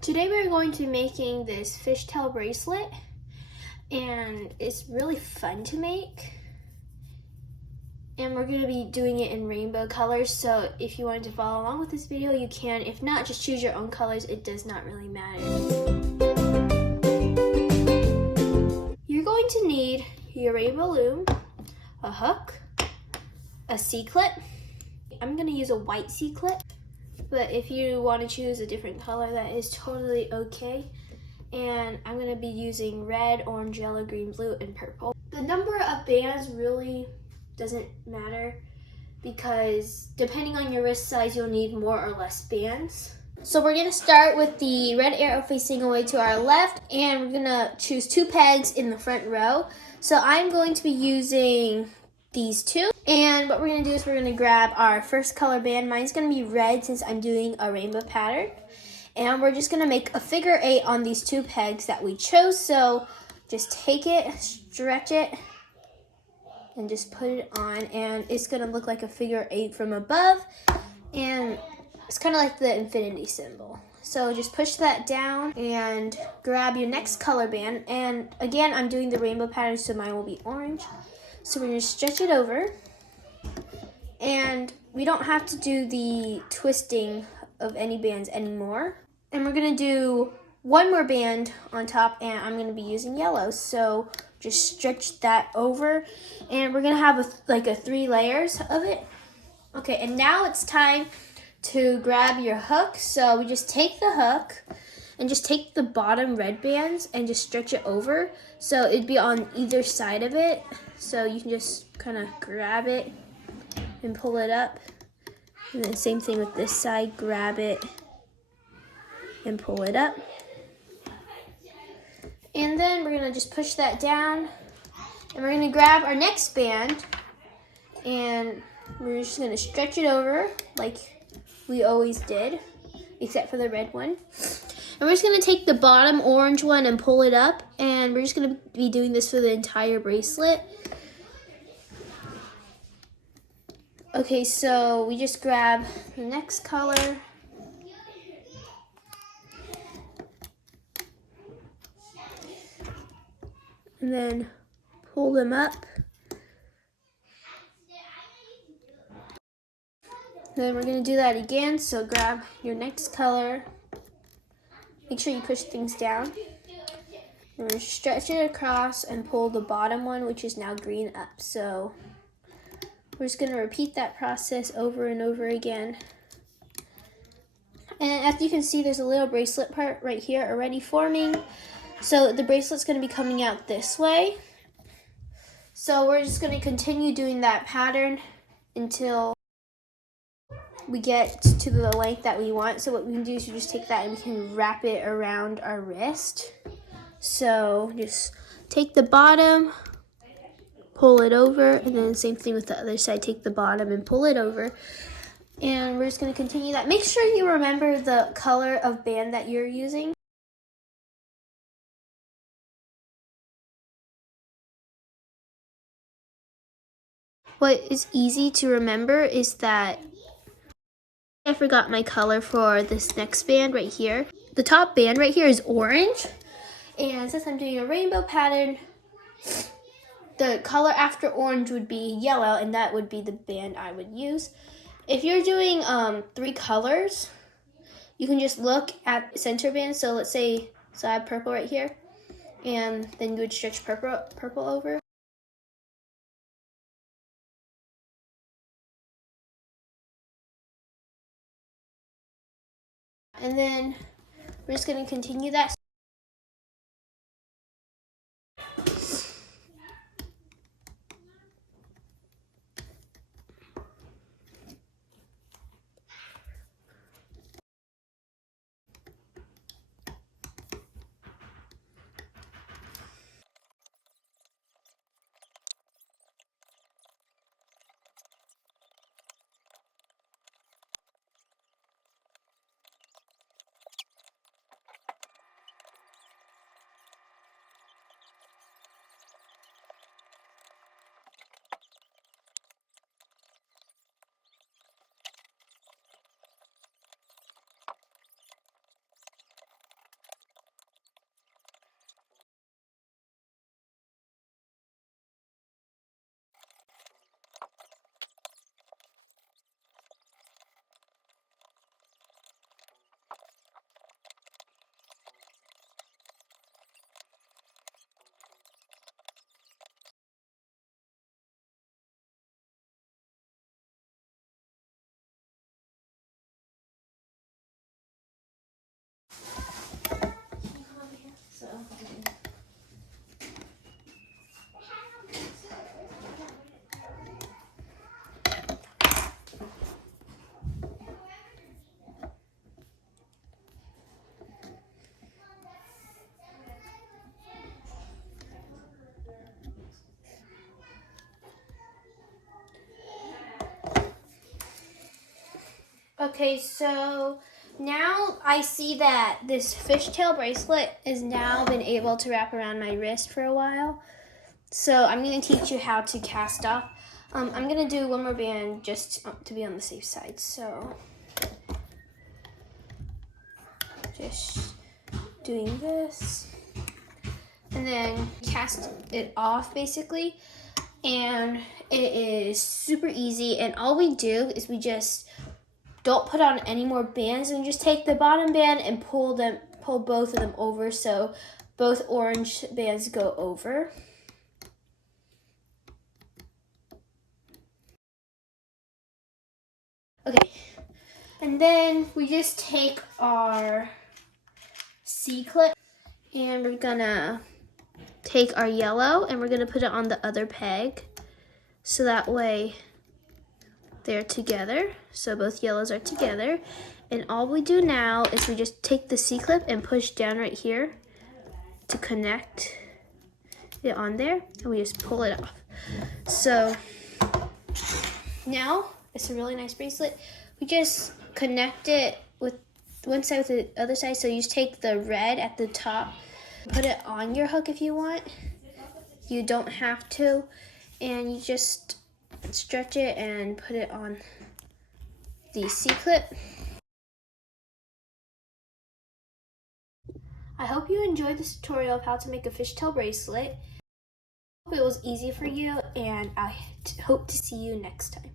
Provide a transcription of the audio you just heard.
Today we're going to be making this fishtail bracelet, and it's really fun to make. And we're going to be doing it in rainbow colors, so if you wanted to follow along with this video, you can. If not, just choose your own colors. It does not really matter. You're going to need your rainbow loom, a hook, a C-clip. I'm going to use a white C-clip, but if you want to choose a different color, that is totally okay. And I'm going to be using red, orange, yellow, green, blue, and purple. The number of bands really doesn't matter because depending on your wrist size, you'll need more or less bands. So we're going to start with the red arrow facing away to our left, and we're going to choose 2 pegs in the front row. So I'm going to be using these 2. And what we're going to do is we're going to grab our first color band. Mine's going to be red since I'm doing a rainbow pattern. And we're just going to make a figure 8 on these 2 pegs that we chose. So just take it, stretch it, and just put it on. And it's going to look like a figure 8 from above. And it's kind of like the infinity symbol. So just push that down and grab your next color band. And again, I'm doing the rainbow pattern, so mine will be orange. So we're going to stretch it over. And we don't have to do the twisting of any bands anymore. And we're going to do one more band on top, and I'm going to be using yellow. So just stretch that over, and we're going to have like 3 layers of it. Okay, and now it's time to grab your hook. So we just take the hook and just take the bottom red bands and just stretch it over. So it'd be on either side of it. So you can just kind of grab it and pull it up. And then same thing with this side, grab it and pull it up. And then we're gonna just push that down, and we're gonna grab our next band, and we're just gonna stretch it over like we always did, except for the red one. And we're just gonna take the bottom orange one and pull it up, and we're just gonna be doing this for the entire bracelet. Okay, so we just grab the next color. And then pull them up. Then we're going to do that again. So grab your next color. Make sure you push things down. And we're going to stretch it across and pull the bottom one, which is now green, up. So we're just going to repeat that process over and over again. And as you can see, there's a little bracelet part right here already forming. So the bracelet's going to be coming out this way. So we're just going to continue doing that pattern until we get to the length that we want. So what we can do is we just take that and we can wrap it around our wrist. So just take the bottom, pull it over, and then same thing with the other side. Take the bottom and pull it over. And we're just going to continue that. Make sure you remember the color of band that you're using. What is easy to remember is that I forgot my color for this next band right here. The top band right here is orange. And since I'm doing a rainbow pattern, the color after orange would be yellow, and that would be the band I would use. If you're doing 3 colors, you can just look at center band. So let's say, so I have purple right here, and then you would stretch purple over. And then we're just going to continue that. Okay, so now I see that this fishtail bracelet has now been able to wrap around my wrist for a while. So I'm going to teach you how to cast off. I'm going to do one more band just to be on the safe side. So just doing this. And then cast it off basically. And it is super easy. And all we do is we just don't put on any more bands and just take the bottom band and pull both of them over so both orange bands go over. Okay, and then we just take our C-clip and we're gonna take our yellow and we're gonna put it on the other peg so that way they're together, so both yellows are together. And all we do now is we just take the C-clip and push down right here to connect it on there, and we just pull it off. So now it's a really nice bracelet. We just connect it with one side with the other side, so you just take the red at the top, put it on your hook if you want. You don't have to, and you just stretch it and put it on the C-clip. I hope you enjoyed this tutorial of how to make a fishtail bracelet. I hope it was easy for you, and I hope to see you next time.